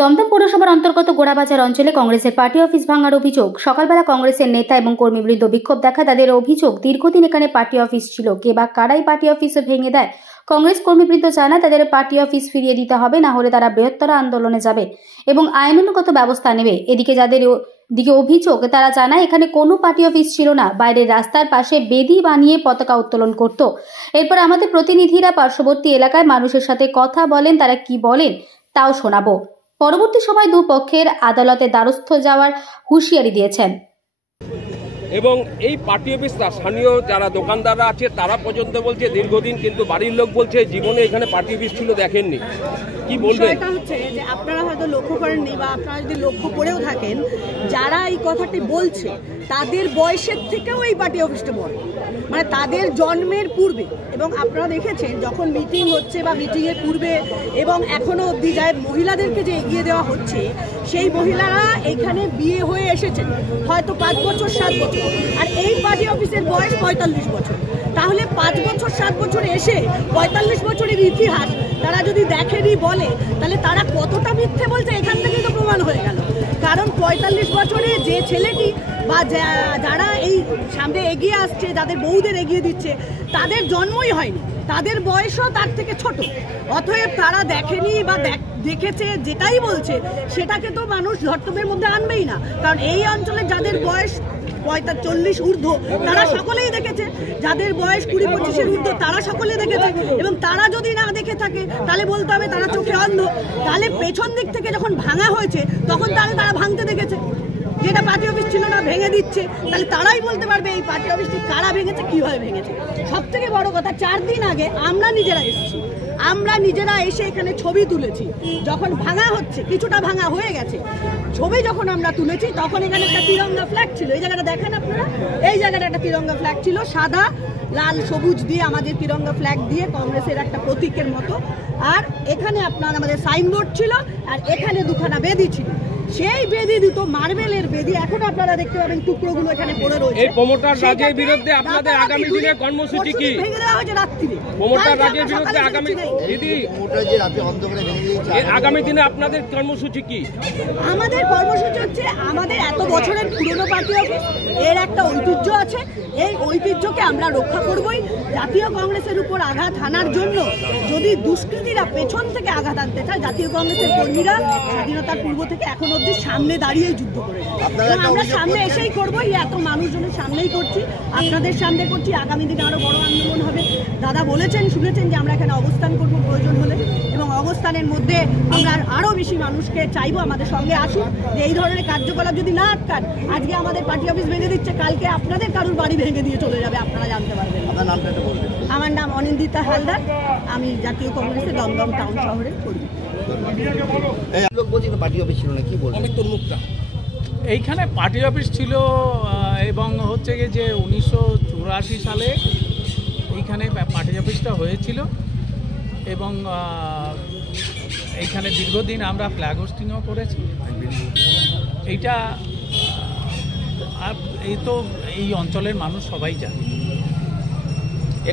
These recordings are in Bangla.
দমদম পৌরসভার অন্তর্গত গোড়াবাজার অঞ্চলে কংগ্রেসের পার্টি অফিস ভাঙার অভিযোগ। সকালবেলা কংগ্রেসের নেতা এবং কর্মীবৃন্দ বিক্ষোভ দেখায়। তাদের অভিযোগ, দীর্ঘদিন এখানে পার্টি অফিস ছিল, কে বা কারাই পার্টি অফিসও ভেঙে দেয়। কংগ্রেস কর্মীবৃন্দ জানায় তাদের পার্টি অফিস ফিরিয়ে দিতে হবে, না হলে তারা বৃহত্তর আন্দোলনে যাবে এবং আইনানুগত ব্যবস্থা নেবে। এদিকে যাদের দিকে অভিযোগ, তারা জানায় এখানে কোনো পার্টি অফিস ছিল না, বাইরের রাস্তার পাশে বেদি বানিয়ে পতাকা উত্তোলন করত। এরপর আমাদের প্রতিনিধিরা পার্শ্ববর্তী এলাকায় মানুষের সাথে কথা বলেন, তারা কি বলেন তাও শোনাবো। পরবর্তী সময় দুপক্ষের আদালতে দ্বারস্থ যাওয়ার হুঁশিয়ারি দিয়েছেন। এবং এই পার্টি অফিসটা স্থানীয় যারা দোকানদাররা আছে তারা পর্যন্ত বলছে দীর্ঘদিন, কিন্তু বাড়ির লোক বলছে জীবনে এখানে পার্টি অফিস ছিল দেখেননি। কি বলবেন? এটা হচ্ছে যে আপনারা হয়তো লক্ষ্য করেননি, বা আপনারা যদি লক্ষ্য করেও থাকেন, যারা এই কথাটি বলছে তাদের বয়সের থেকেও এই পার্টি অফিসটা বড়, মানে তাদের জন্মের পূর্বে। এবং আপনারা দেখেছেন যখন মিটিং হচ্ছে বা মিটিংয়ের পূর্বে এবং এখনো অবধি যায় মহিলাদেরকে যে এগিয়ে দেওয়া হচ্ছে, সেই মহিলারা এখানে বিয়ে হয়ে এসেছেন হয়তো 5 বছর 7 বছর, আর এই পার্টি অফিসের বয়স 45 বছর। তাহলে 5 বছর 7 বছর এসে 45 বছরের ইতিহাস তারা যদি দেখেনি বলে, তাহলে তারা কতটা মিথ্যে বলছে এখান থেকেই তো প্রমাণ হয়ে গেল। কারণ 45 বছরে যে ছেলেটি বা যারা এই সামনে এগিয়ে আসছে, যাদের বউদের এগিয়ে দিচ্ছে, তাদের জন্মই হয়নি, তাদের বয়সও তার থেকে ছোট। অতএব তারা দেখেনি বা দেখেছে যেটাই বলছে সেটাকে তো মানুষ ধর্তব্যের মধ্যে আনবেই না। কারণ এই অঞ্চলে যাদের বয়স 45 ঊর্ধ্ব তারা সকলেই দেখেছে, যাদের বয়স 20-25 ঊর্ধ্ব তারা সকলে দেখেছে। এবং তারা যদি না দেখে থাকে তাহলে বলতে হবে তারা চোখে অন্ধ। তাহলে পেছন দিক থেকে যখন ভাঙা হয়েছে তখন তাহলে তারা ভাঙতে দেখেছে, যেটা পার্টি অফিস ছিল না ভেঙে দিচ্ছে। তাহলে তারাই বলতে পারবে এই পার্টি অফিসটি কারা ভেঙেছে, কিভাবে ভেঙেছে। সব থেকে বড় কথা, 4 দিন আগে আমরা নিজেরা এসেছি, আমরা নিজেরা এসে এখানে ছবি তুলেছি। যখন ভাঙা হচ্ছে, কিছুটা ভাঙা হয়ে গেছে, ছবি যখন আমরা তুলেছি তখন এখানে একটা তিরঙ্গা ফ্ল্যাগ ছিল। এই জায়গাটা দেখেন আপনারা, এই জায়গাটা একটা তিরঙ্গা ফ্ল্যাগ ছিল, সাদা লাল সবুজ দিয়ে আমাদের তিরঙ্গা ফ্ল্যাগ দিয়ে কংগ্রেসের একটা প্রতীকের মতো। আর এখানে আপনার আমাদের সাইনবোর্ড ছিল, আর এখানে দুখানা বেদি ছিল। সেই বেদি দুটো মার্বেলের বেদি, এখন আপনারা দেখতে পাবেন টুকরোগুলো এখানে পড়ে রয়েছে। এই প্রমোটার রাজের বিরুদ্ধে আপনাদের আগামী দিনে কর্মসূচি কি? ভেঙে দেওয়া হয়েছে রাত্রিরে। প্রমোটার রাজের বিরুদ্ধে আগামী দিদি আগামী দিনে আপনাদের কর্মসূচি কি? আমাদের কর্মসূচি হচ্ছে, আমাদের এত বছরের পুরনো পার্টি অফিস, এর একটা ঐতিহ্য আছে, এই ঐতিহ্যকে আমরা রক্ষা করবই। জাতীয় কংগ্রেসের উপর আঘাত হানার জন্য যদি দুষ্কৃতীরা পেছন থেকে আঘাত আনতে চায়, জাতীয় কংগ্রেসের কর্মীরা স্বাধীনতার পূর্ব থেকে এখন অব্দি সামনে দাঁড়িয়ে যুদ্ধ করে আমরা সামনে এসেই করবো। এত মানুষজনের সামনেই করছি, আপনাদের সামনে করছি। আগামী দিনে আরো বড় আন্দোলন হবে। দাদা বলেছেন, শুনেছেন যে আমরা এখানে অবস্থান করবো প্রয়োজন হলে, এবং অবস্থানের মধ্যে আমরা আরো বেশি মানুষকে চাইবো আমাদের সঙ্গে আসুন। যে এই ধরনের কার্যকলাপ যদি না আটকান, আজকে আমাদের পার্টি অফিস ভেঙে দিচ্ছে, কালকে আপনাদের কারুর বাড়ি ভেঙে দিয়ে চলে যাবে, আপনারা জানতে পারবেন। আমার নাম অনিন্দিতা হালদার, আমি জাতীয় কংগ্রেসের দমদম টাউন শহরের কর্মী। এইখানে পার্টি অফিস ছিল, এবং হচ্ছে গিয়ে যে 1984 সালে এইখানে পার্টি অফিসটা হয়েছিল। এবং এইখানে দীর্ঘদিন আমরা ফ্ল্যাগ হোস্টিংও করেছি। এইটা আর এই তো এই অঞ্চলের মানুষ সবাই জানে।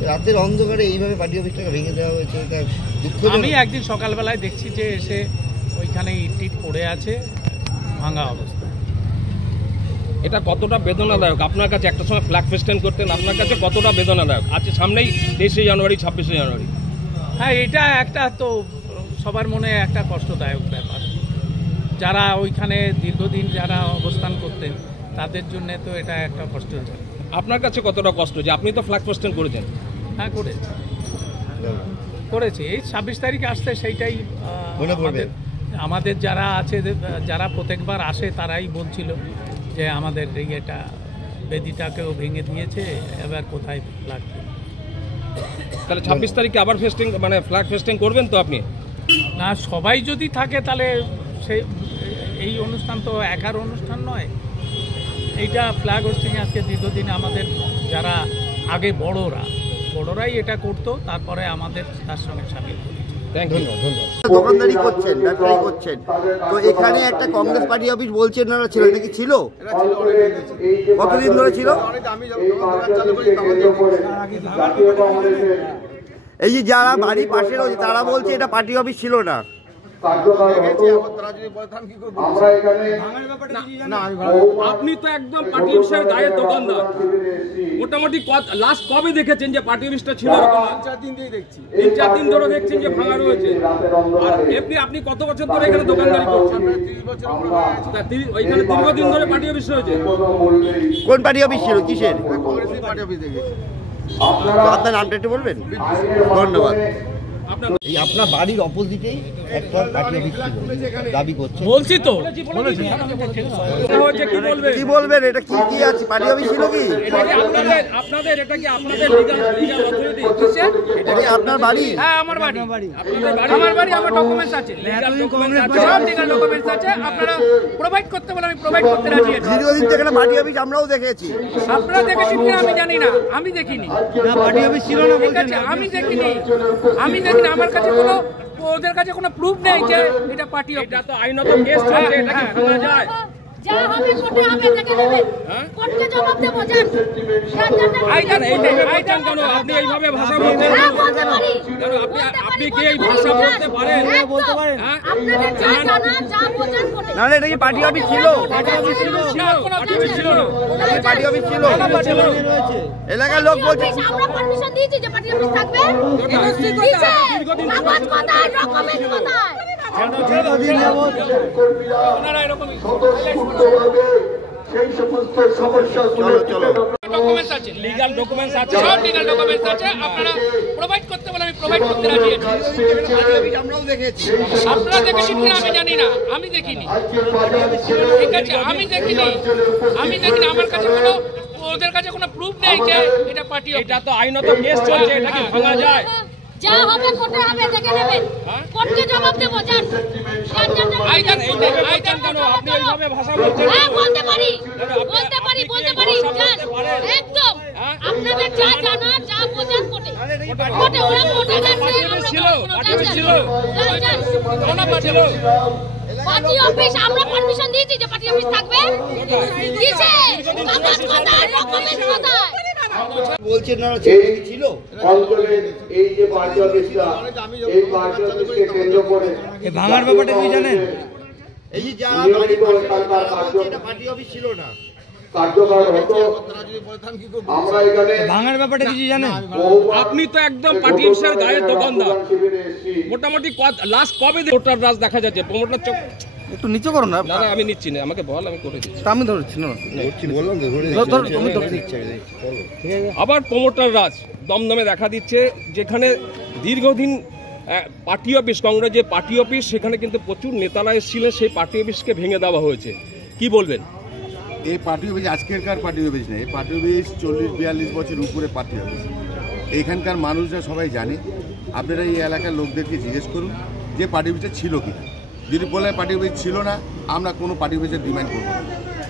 রাতের অন্ধকারে এইভাবে পার্টি অফিসটাকে ভেঙে দেওয়া হয়েছে, আমি একদিন সকালবেলায় দেখছি যে এসে ওইখানে ইট পড়ে আছে ভাঙা অবস্থা। এটা কতটা বেদনাদায়ক আপনার কাছে? একটা সময় ফ্ল্যাগ ফেস্টেন করতেন, আপনার কাছে কতটা বেদনাদায়ক? আজকে সামনেই 23শে জানুয়ারি, 26শে জানুয়ারি। হ্যাঁ, এটা একটা তো সবার মনে একটা কষ্টদায়ক ব্যাপার। যারা ওইখানে দীর্ঘদিন যারা অবস্থান করতেন তাদের জন্য তো এটা একটা কষ্ট। আপনার কাছে কতটা কষ্ট যে আপনি তো ফ্ল্যাগ ফেস্টেন করেছেন? হ্যাঁ, করেছি। এই 26 তারিখে আসতে সেইটাই আমাদের যারা আছে, যারা প্রত্যেকবার আসে তারাই বলছিল যে আমাদের এটা বেদিটাকেও ভেঙে দিয়েছে, এবার কোথায় ফ্ল্যাগ। তাহলে 26 তারিখে আবার ফেস্টিং, মানে ফ্ল্যাগ ফেস্টিং করবেন তো আপনি? না, সবাই যদি থাকে তাহলে সেই এই অনুষ্ঠান তো একার অনুষ্ঠান নয়। এইটা ফ্ল্যাগ হোস্টিং আজকে দীর্ঘদিন আমাদের যারা আগে বড়রাই এটা করতো, তারপরে আমাদের তার সঙ্গে সামিল করি। দোকানদারি করছেন, ব্যবসায়ী করছেন, তো এখানে একটা কংগ্রেস পার্টি অফিস বলছেন না ছিল, এটা কি ছিল? কতদিন ধরে ছিল? এই যে যারা বাড়ির পাশে রয়েছে তারা বলছে এটা পার্টি অফিস ছিল না। আপনি তো একদম পার্টি অফিসের গায়ের দোকানদার। মোটামুটি লাস্ট কবে দেখেছেন যে পার্টি অফিসটা ছিল? 3-4 দিন ধরে দেখছেন যে ভাঙা রয়েছে। আর আপনি কত বছর ধরে এখানে দোকানদারি করছেন? 30 বছর। ওইখানে দীর্ঘদিন ধরে পার্টি অফিস রয়েছে। কোন পার্টি অফিস ছিল? কিসের পার্টি অফিস? আপনার নামটা একটু বলবেন? ধন্যবাদ। এই আপনার বাড়ির অপোজিটেই একটা পার্টি অফিস ছিল দাবি করছে। বলছি তো কি বলবেন? এটা কি কি আছে? পার্টি অফিস ছিল কি আপনাদের? এটা কি আপনাদের লিগ্যাল অথরিটি? এটা কি আপনার বাড়ি? হ্যাঁ, আমার বাড়ি। আমার বাড়ি, আমার ডকুমেন্টস আছে, সব লিগ্যাল ডকুমেন্টস আছে। আপনারা প্রোভাইড করতে বলে আমি প্রোভাইড করতে রাজি আছি। দীর্ঘদিন থেকে না পার্টি অফিস আমরাও দেখেছি। আপনারা দেখেছেন কিনা আমি জানি না, আমি দেখিনি। না, পার্টি অফিস ছিল না বলছেন। আমি দেখিনি। আমার কাছে কোনো, ওদের কাছে কোনো প্রুফ নেই যে এটা পার্টি অফিস। এটা তো আইনত কেস চলছে, এটা কি ভাঙা যায়? যা হবে কোর্টে হবে, দেখে নেবেন। কোর্টকে জবাব দেব। জান আপনি এইভাবে ভাষা বলছেন? হ্যাঁ, বলতে পারি। আপনি কি এই ভাষা বলতে পারেন? বলতে পারেন। আপনাদের যা জানা, যা বোঝার কোর্টে। না, এটা কি পার্টি অফিস ছিল? পার্টি অফিস ছিল না। পার্টি অফিস ছিল। এলাকার লোক বলছে আমরা পারমিশন দিয়েছি যে পার্টি অফিস থাকবে। কাগজ কোথায়? ডকুমেন্ট কোথায়? ডকুমেন্টস আছে, লিগ্যাল ডকুমেন্টস আছে, সব লিগ্যাল ডকুমেন্টস আছে। আপনারা প্রোভাইড করতে বলে আমি প্রোভাইড করতে রাজি আছি। আমরাও দেখেছি। আপনারা দেখেছেন কিনা আমি জানি না, আমি দেখিনি। ঠিক আছে, আমি দেখিনি। আমার কাছে কোনো, ওদের কাছে কোনো প্রুফ নেই যে এটা পার্টি অফিস। এটা তো আইনত কেস চলছে, এটা কি ভাঙা যায়? যা হবে কোর্টে হবে, দেখে নেবেন। কোর্টকে জবাব দেব। জান আপনি এইভাবে ভাষা বলছেন? হ্যাঁ, বলতে পারি। জান একদম আপনাদের যা জানা, যা বোঝার কোর্টে। ওরা কোর্টে গেছে, পার্টি অফিস আমরা পারমিশন দিয়েছি যে পার্টি অফিস থাকবে। কিসে? কাগজ কোথায়? ডকুমেন্ট কোথায়? বলছেন না ছিল অঞ্চলের এই যে পার্টি অফিসটা, এই পার্টি অফিসকে কেন্দ্র করে ভাঙার ব্যাপারটা কি জানেন? এই যে যারা পার্টি অফিস ছিল না, কার্যকর হতো। আমরা এখানে ভাঙার ব্যাপারটা কিছু জানেন? আপনি তো একদম পার্টি অফিসের গায়ের দোকানদার। মোটামুটি লাস্ট কবে ভোটার রাজ দেখা যাচ্ছে? প্রমোটার চোখ একটু নিচে করো না। না, আমি নিচ্ছি না, আমাকে বল, আমি করে দিচ্ছি। আমি ধরছি না, বললাম আবার প্রমোটার রাজ দমদমে দেখা দিচ্ছে, যেখানে দীর্ঘদিন পার্টি অফিস, কংগ্রেসের পার্টি অফিস, সেখানে কিন্তু প্রচুর নেতারা এসেছিলেন, সেই পার্টি অফিসকে ভেঙে দেওয়া হয়েছে। কি বলবেন? এই পার্টি অফিস আজকেরকার পার্টি অফিস নেই। এই পার্টি অফিস 40-42 বছর উপরে পার্টি অফিস। এইখানকার মানুষরা সবাই জানে। আপনারা এই এলাকার লোকদেরকে জিজ্ঞেস করুন যে পার্টি অফিসটা ছিল কিনা। যদি বলে পার্টি অফিস ছিল না, আমরা কোনো পার্টি অফিসের ডিমান্ড করব না।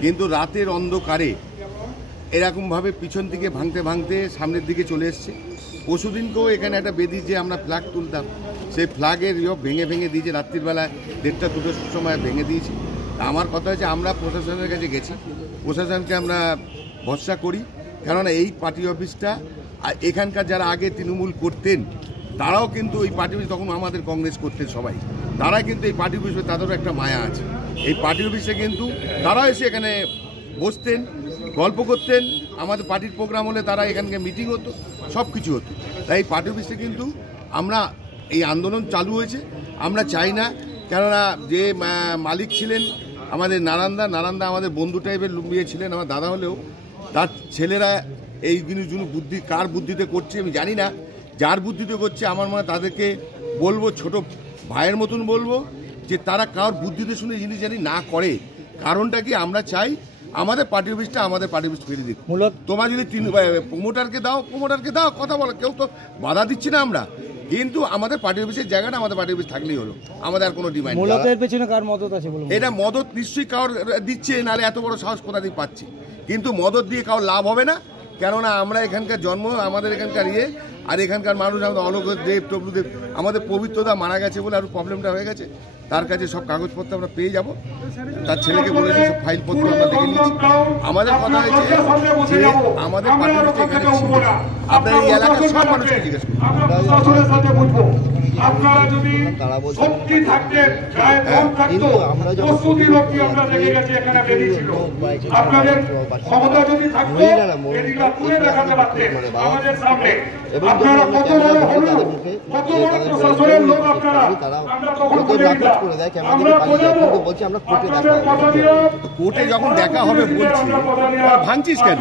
কিন্তু রাতের অন্ধকারে এরকমভাবে পিছন দিকে ভাঙতে ভাঙতে সামনের দিকে চলে এসছে। পরশুদিনকেও এখানে একটা বেদি যে আমরা ফ্ল্যাগ তুলতাম, সেই ফ্ল্যাগের ভেঙে ভেঙে দিয়েছে। রাত্রিবেলায় 1টা-2টোর সময় ভেঙে দিয়েছে। আমার কথা হচ্ছে আমরা প্রশাসনের কাছে গেছি, প্রশাসনকে আমরা ভরসা করি। কেননা এই পার্টি অফিসটা এখানকার যারা আগে তৃণমূল করতেন তারাও কিন্তু এই পার্টি অফিস, তখন আমাদের কংগ্রেস করতেন সবাই, তারা কিন্তু এই পার্টি অফিসে তাদেরও একটা মায়া আছে। এই পার্টি অফিসে কিন্তু তারাও এসে এখানে বসতেন, গল্প করতেন। আমাদের পার্টির প্রোগ্রাম হলে তারা এখানকে মিটিং হতো, সব কিছু হতো। তাই এই পার্টি অফিসে কিন্তু আমরা এই আন্দোলন চালু হয়েছে। আমরা চাই না, কেননা যে মালিক ছিলেন আমাদের নারান্দা আমাদের বন্ধু টাইপের লুম্বিয়ে ছিলেন, আমার দাদা হলেও তার ছেলেরা এই জিনিসগুলো বুদ্ধি কার বুদ্ধিতে করছে আমি জানি না। যার বুদ্ধিতে করছে আমার মনে হয় তাদেরকে বলবো, ছোট ভাইয়ের মতন বলবো, যে তারা কার বুদ্ধিতে শুনে জিনিস জানি না করে। কারণটা কি? আমরা চাই আমাদের পার্টি অফিসটা আমাদের পার্টি অফিস ফিরে দিক। মূলত তোমার যদি প্রমোটারকে দাও কথা বলো, কেউ তো বাধা দিচ্ছি না আমরা, কিন্তু আমাদের পার্টি অফিসের জায়গাটা আমাদের পার্টি অফিস থাকলেই হলো। আমাদের আর কোনো ডিমান্ড নেই। মূলত এর পেছনে কার মদত আছে বলুন? এটা মদত নিশ্চয়ই কারোর দিচ্ছে, নাহলে এত বড় সাহস কোথা দিয়ে পাচ্ছে। কিন্তু মদত দিয়ে কারোর লাভ হবে না, কেননা আমরা এখানকার জন্ম, আমাদের এখানকার আর এখানকার মানুষ, আমাদের অলকদেব টবলুদেব, আমাদের পবিত্রদা মারা গেছে বলে আরও প্রবলেমটা হয়ে গেছে। তার কাছে সব কাগজপত্র আমরা পেয়ে যাব। তার ছেলেকে বলেছি সব ফাইলপত্র আমরা দেখে নিচ্ছি। আমাদের কথা হয়েছে যে আমাদের পার্টি অফিসটা এখানে ছিল। আপনার এই এলাকার সব মানুষকে জিজ্ঞেস করুন। আপনারা যদি কিন্তু আমরা যখন মহিলারা মানে বাবা এবং তাদের মুখে তারা করে দেয় ক্যামেরা পালিয়ে যায়, কিন্তু বলছি আমরা কোর্টে দেখা কোর্টে যখন দেখা হবে বলছি ভাঙছিস কেন?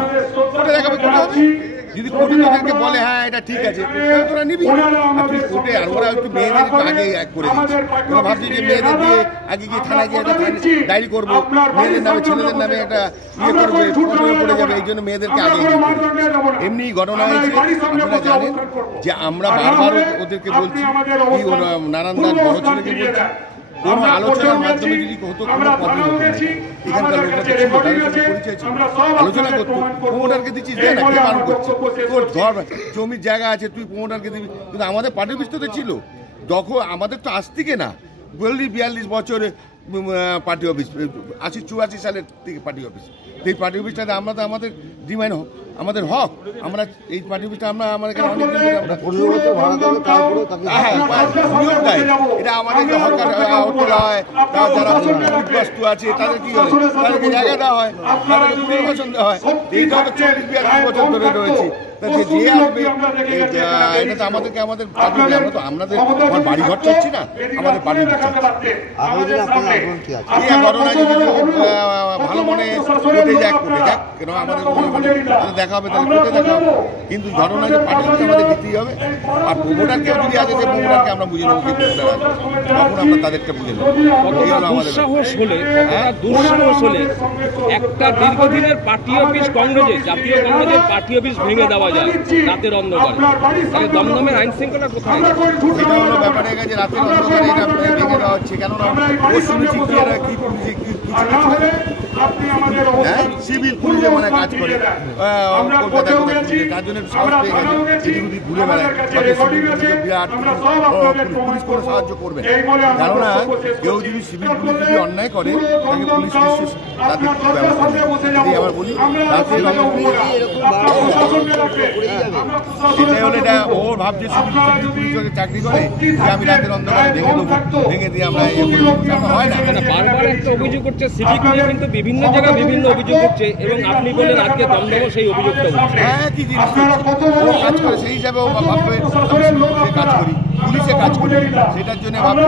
কোর্টে দেখাবে, কোর্টে হবে। যদি কোর্টে তাদেরকে বলে হ্যাঁ এটা ঠিক আছে তোরা নিবি, আর তুই কোর্টে আর ওরা একটু মেয়েদের একটু আগে এক করে দিচ্ছে। ওরা ভাবছি যে মেয়েদের দিয়ে আগে গিয়ে থানায় গিয়ে একটা ডায়েরি করবো, মেয়েদের নামে ছেলেদের নামে একটা ইয়ে করবে, পড়ে যাবে, এই জন্য মেয়েদেরকে আগে এমনি ঘটনা হয়েছে। আপনারা জানেন যে আমরা বারবার ওদেরকে বলছি, কি ওরা নারায়ণদার বড় ছেলেকে বলছি, কোনো আলোচনার মাধ্যমে যদি হতো কোনো প্রবলেম হতো না। এখানকার লোকরা ছিল, তাদের সাথে পরিচয় ছিল, আলোচনা করতো। প্রমোটারকে দিচ্ছিস দেয় না, কে বারণ করছে? তোর ঘর জমির জায়গা আছে, তুই প্রমোটারকে দিবি। কিন্তু আমাদের পার্টি অফিস তো ছিল, যখন আমাদের তো আজ থেকে না, বললি 42 বছরে পার্টি অফিস, 84 সালের থেকে পার্টি অফিস। এই পার্টি অফিসটাতে আমরা তো আমাদের ডিমান্ড আমাদের হক, আমরা এই পার্টি অফিসটা আমরা এখানে অনেক দিন ধরে আমরা 15 বছর ভাড়া দেবো, তারপরে নিয়োগ দেয়। এটা আমাদের যে হক হোটেল হয়, যারা বস্তু আছে তাদের কি হয়, তাদেরকে জায়গা দেওয়া হয়, তাদেরকে পুনর্বাসন দেওয়া হয়। এইটাও তো 40-42 বছর ধরে রয়েছে। যে আসবে এটা তো আমাদেরকে আমাদের আমরা তো আমাদের আমার বাড়ি ঘর চাচ্ছি না, আমাদের বাড়ি ঘর চাচ্ছি। ঘটনা যদি ভালো মনে কোর্টে যাক কেন আমাদের দেখা হবে, তাহলে কোর্টে দেখা হবে। কিন্তু ঘটনা যে পার্টি অফিস আমাদের দিতেই হবে। আর প্রমোটারকেও যদি আছে, যে প্রমোটারকে আমরা বুঝে নেবো, তখন আমরা তাদেরকে বুঝে নেবো। এই হলো আমাদের দুঃসাহস হলে একটা দীর্ঘদিনের পার্টি অফিস, কংগ্রেসের জাতীয় কংগ্রেসের পার্টি অফিস ভেঙে দেওয়া যায় রাতের অন্ধকারে। তাহলে দমদমের আইন শৃঙ্খলা কোথায়? এটা হলো ব্যাপারে গেছে, রাতের অন্ধকারে এটা ভেঙে দেওয়া হচ্ছে। কেননা ও শুনেছি কি এরা কি পুলিশে সিভিল পুলিশে মানে কাজ করে কলকাতা পুলিশে, তার জন্য একটু সাহস পেয়ে গেছে, যদি ঘুরে বেড়ায় তাকে সিভিল পুলিশে বিরাট পুলিশ কোনো সাহায্য করবে। কেননা কেউ যদি সিভিল পুলিশ যদি অন্যায় করে, তাকে পুলিশ তাদের ব্যবস্থা নেই। আমার বলি রাতের এটাই হলো, এটা ওর ভাবছে সিভিল পুলিশকে চাকরি করে যে আমি রাতের অন্ধকারে ভেঙে দেবো, ভেঙে দিয়ে আমরা হয় না। বারবার একটা অভিযোগ করছে সিভিক নিয়ে, কিন্তু বিভিন্ন জায়গায় বিভিন্ন অভিযোগ করছে, এবং আপনি বলেন আজকে দমদমও সেই অভিযোগটা উঠছে। হ্যাঁ, কি জিনিস ও কাজ করে, সেই হিসাবে ও ভাববে আমি কাজ করি, পুলিশে কাজ করি, সেটার জন্য ভাববে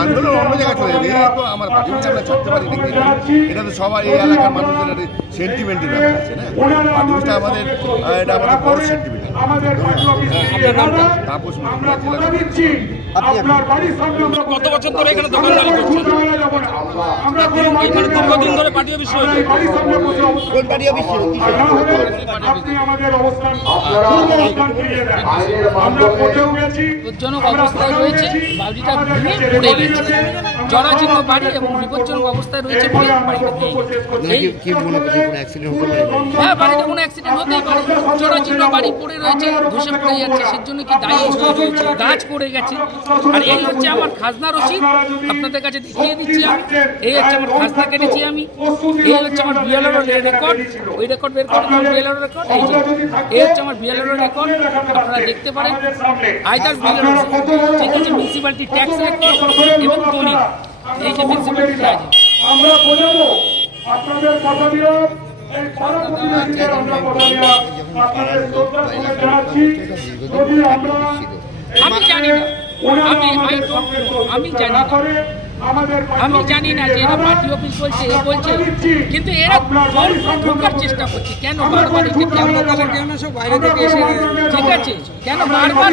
আন্দোলন অন্য জায়গায় চলে যাবে। এই তো আমার পার্টি অফিসে আমরা ছাড়তে পারি নাকি? এটা তো সবার এই এলাকার মানুষের একটা সেন্টিমেন্টের ব্যাপার আছে না। পার্টি অফিসটা আমাদের, এটা আমাদের বড় সেন্টিমেন্ট। আপনার নামটা? তাপস কত বছর ধরে এখানে দোকানদারি করছেন? এখানে দীর্ঘদিন ধরে পার্টি অফিস রয়েছে। কোন পার্টি অফিস ছিল? বিপজ্জনক অবস্থায় রয়েছে, বাড়িটা ভেঙে পড়ে গেছে, জরাজীর্ণ বাড়ি এবং বিপজ্জনক অবস্থায় রয়েছে বলে বাড়িটা ভেঙে গেছে। হ্যাঁ, বাড়িতে কোনো অ্যাক্সিডেন্ট হতেই পারে, জরাজীর্ণ বাড়ি পড়ে রয়েছে, ধসে পড়ে যাচ্ছে, সেই জন্য কি দায়ী রয়েছে, গাছ পড়ে গেছে। আর এই হচ্ছে আমার খাজনা রসিদ, আপনাদের কাছে দেখিয়ে দিচ্ছি আমি। এই হচ্ছে আমার খাজনা কেটেছি আমি, এই হচ্ছে আমার বিএলআর রেকর্ড, ওই রেকর্ড বের করে বিএলআর রেকর্ড, এই হচ্ছে আমার বিএলআর রেকর্ড, আপনারা দেখতে পারেন। আইদার বিএলআর, ঠিক আছে, মিউনিসিপ্যালিটি ট্যাক্স রেকর্ড এবং দলিল, এই যে মিউনিসিপ্যালিটি ট্যাক্স। আমরা বোঝাবো আপনাদের কথা দিলাম, এই পরবর্তীতে আমরা কথা দিলাম, আপনাদের শ্রদ্ধা করে জানাচ্ছি। যদি আমরা আমি জানি না, আমি জানি না, আমি জানি না যে এরা পার্টি অফিস বলছে, এ বলছে, কিন্তু এরা ঢোকার চেষ্টা করছে। কেন বারবার সব বাইরে থেকে এসে, ঠিক আছে, কেন বারবার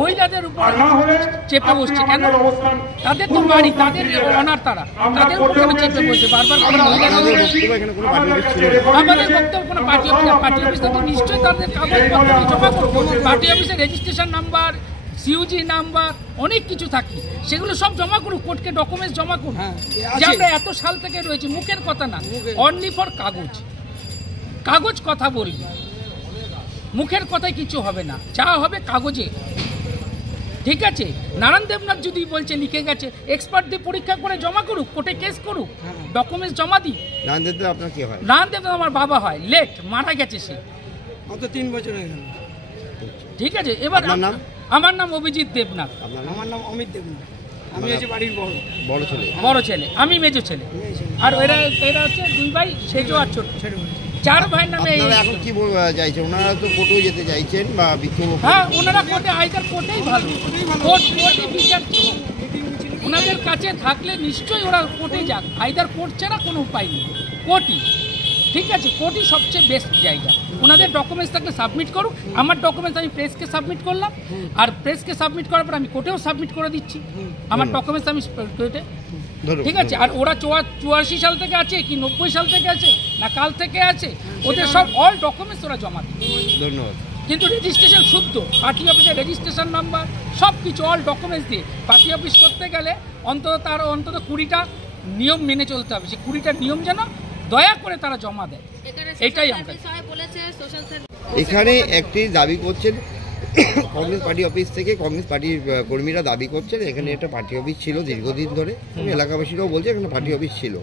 মহিলাদের উপর চেপে বসছে? কেন? তাদের তো বাড়ি, তাদের অনার, তাদের উপর কেন চেপে বসছে বারবার? আমাদের বক্তব্য কোনো পার্টি অফিস, পার্টি অফিস থেকে নিশ্চয়ই তাদের কাগজপত্র জমা করবো। পার্টি অফিসের রেজিস্ট্রেশন নাম্বার, সিইউজি নাম্বার, অনেক কিছু থাকে, সেগুলো সব জমা করুক, কোর্টকে ডকুমেন্টস জমা করুক, যে আমরা এত সাল থেকে রয়েছি। মুখের কথা না, অনলি ফর কাগজ, কাগজ কথা বলবি, মুখের কথায় কিছু হবে না, যা হবে কাগজে, ঠিক আছে। নারায়ণ দেবনাথ যদি বলছে লিখে গেছে, এক্সপার্ট দিয়ে পরীক্ষা করে জমা করুক, কোর্টে কেস করুক, ডকুমেন্টস জমা দিই। নারায়ণ দেবনাথ আপনার কি হয়? নারায়ণ দেবনাথ আমার বাবা হয়, লেট, মারা গেছে সে, কত 3 বছর হয়ে গেল, ঠিক আছে। এবার আপনার নাম? আমার নাম অভিজিৎ দেবনাথ। আমার নাম অমিত দেবনাথ। আমি হচ্ছে বাড়ির বড় ছেলে, আমি মেজো ছেলে। আর এরা হচ্ছে 2 ভাই, সেজো আর ছোট, 4 ভাইয়ের নামে। এখন কি চাইছে? ওনারা তো কোর্টেও যেতে চাইছেন বা বিক্ষোভ? হ্যাঁ, ওনারা কোর্টে, আইদার কোর্টেই ভালো, কোর্টে বিচার ওনাদের কাছে থাকলে নিশ্চয়ই ওরা কোর্টে যাক। আইদার কোর্ট ছাড়া কোনো উপায় নেই, কোর্টই ঠিক আছে, কোর্টই সবচেয়ে বেস্ট জায়গা। ওনাদের ডকুমেন্টস থাকলে সাবমিট করুক। আমার ডকুমেন্টস আমি প্রেসকে সাবমিট করলাম, আর প্রেসকে সাবমিট করার পর আমি কোর্টেও সাবমিট করে দিচ্ছি আমার ডকুমেন্টস আমি কোর্টে, ঠিক আছে। আর ওরা 84 সাল থেকে আছে কি 90 সাল থেকে আছে না কাল থেকে আছে, ওদের সব অল ডকুমেন্টস ওরা জমা দেয়। ধন্যবাদ। কিন্তু রেজিস্ট্রেশন শুদ্ধ, পার্টি অফিসের রেজিস্ট্রেশন নাম্বার সব কিছু অল ডকুমেন্টস দিয়ে পার্টি অফিস করতে গেলে অন্তত 20টা নিয়ম মেনে চলতে হবে। সেই 20টা নিয়ম যেন দয়া করে তারা জমা দেয়, এটাই আমরা। এখানে একটি দাবি করছেন কংগ্রেস পার্টি অফিস থেকে, কংগ্রেস পার্টির কর্মীরা দাবি করছেন এখানে একটা পার্টি অফিস ছিল দীর্ঘদিন ধরে, এলাকাবাসীরাও বলছে এখানে পার্টি অফিস ছিল,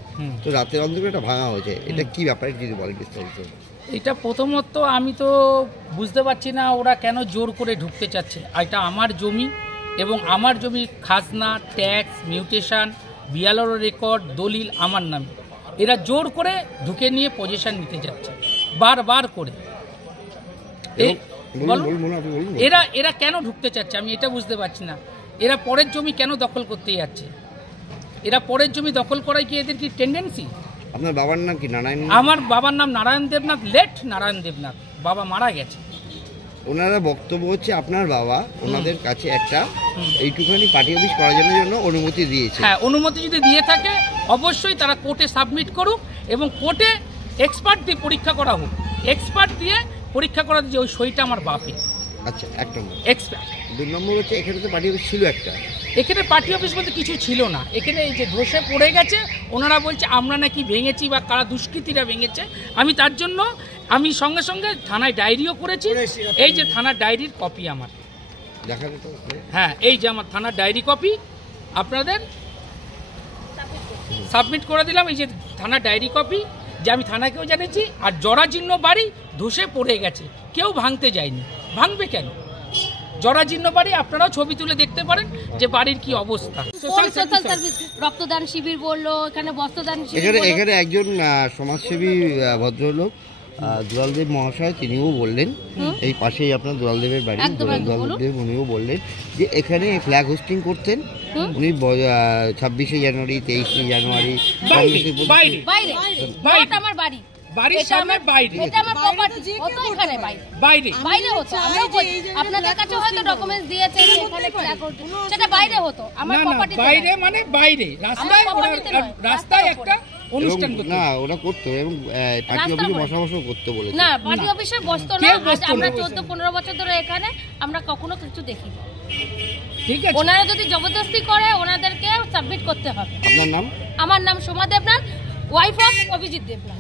তো রাতের অন্ধকারে এটা ভাঙা হয়েছে। এটা কি ব্যাপারে যদি বলেন বিস্তারিত? এটা প্রথমত আমি তো বুঝতে পারছি না ওরা কেন জোর করে ঢুকতে চাচ্ছে। এটা আমার জমি এবং আমার জমির খাজনা, ট্যাক্স, মিউটেশন, বিএলআর রেকর্ড, দলিল আমার নামে। এরা জোর করে ঢুকে নিয়ে পজিশন নিতে যাচ্ছে বারবার করে। এরা কেন ঢুকতে চাচ্ছে আমি এটা বুঝতে পারছি না। এরা পরের জমি কেন দখল করতে যাচ্ছে? এরা পরের জমি দখল করাই কি এদের কি টেন্ডেন্সি? আপনার বাবার নাম কি? নারায়ণ? আমার বাবার নাম নারায়ণ দেবনাথ, লেট নারায়ণ দেবনাথ, বাবা মারা গেছে। ওনারা বক্তব্য হচ্ছে আপনার বাবা ওনাদের কাছে একটা এইটুখানি পার্টি অফিস করার জন্য অনুমতি দিয়েছে। হ্যাঁ, অনুমতি যদি দিয়ে থাকে অবশ্যই তারা কোর্টে সাবমিট করুক এবং কোর্টে এক্সপার্ট দিয়ে পরীক্ষা করা হোক। এক্সপার্ট দিয়ে পরীক্ষা করা যে ওই সইটা আমার বাপে। আচ্ছা, 1 নম্বর। এক্সপার্ট। 2 নম্বর হচ্ছে এখানে তো পার্টি অফিস ছিল একটা। এখানে পার্টি অফিস বলতে কিছু ছিল না। এখানে এই যে ধসে পড়ে গেছে, ওনারা বলছে আমরা নাকি ভেঙেছি বা কারা দুষ্কৃতীরা ভেঙেছে। আমি তার জন্য আমি সঙ্গে সঙ্গে থানায় ডায়েরিও করেছি। এই যে থানার ডায়েরির কপি আমার, হ্যাঁ এই যে আমার থানার ডায়েরি কপি আপনাদের সাবমিট করে দিলাম। এই যে থানার ডায়েরি কপি, যে আমি থানাকেও জানিয়েছি। আর জরাজীর্ণ বাড়ি ধসে পড়ে গেছে, কেউ ভাঙতে যায়নি। ভাঙবে কেন? জরাজীর্ণ বাড়ি, আপনারাও ছবি তুলে দেখতে পারেন যে বাড়ির কি অবস্থা। সোশ্যাল সার্ভিস রক্তদান শিবির বললো, এখানে বস্ত্রদান শিবির। এখানে একজন সমাজসেবী ভদ্রলোক দুলালদেব মহাশয়, তিনিও বললেন, এই পাশেই আপনার দুলালদেবের বাড়ি, দুলালদেব উনিও বললেন যে এখানে ফ্ল্যাগ হোস্টিং করতেন উনি 26শে জানুয়ারি, 23শে জানুয়ারি। আমার বাড়ি, বাড়ির সামনে বাইরে, এটা আমার প্রপার্টি হতো, এখানে বাইরে হতো। আমরা আপনাদের কাছে হয়তো ডকুমেন্টস দিয়েছেন এখানে সেটা বাইরে হতো, আমার প্রপার্টি বাইরে মানে বাইরে রাস্তায় একটা অনুষ্ঠান করতে না ওরা করতো এবং পার্টি অফিসে বসা করতে বলেছে। না, পার্টি অফিসে বসতো না। আমরা 14-15 বছর ধরে এখানে আমরা কখনো কিছু দেখিনি। ঠিক আছে, ওনারা যদি জবরদস্তি করে ওনাদেরকে সাবমিট করতে হবে। আপনার নাম? আমার নাম সোমা দেবনাথ, ওয়াইফ অফ অভিজিৎ দেবনাথ।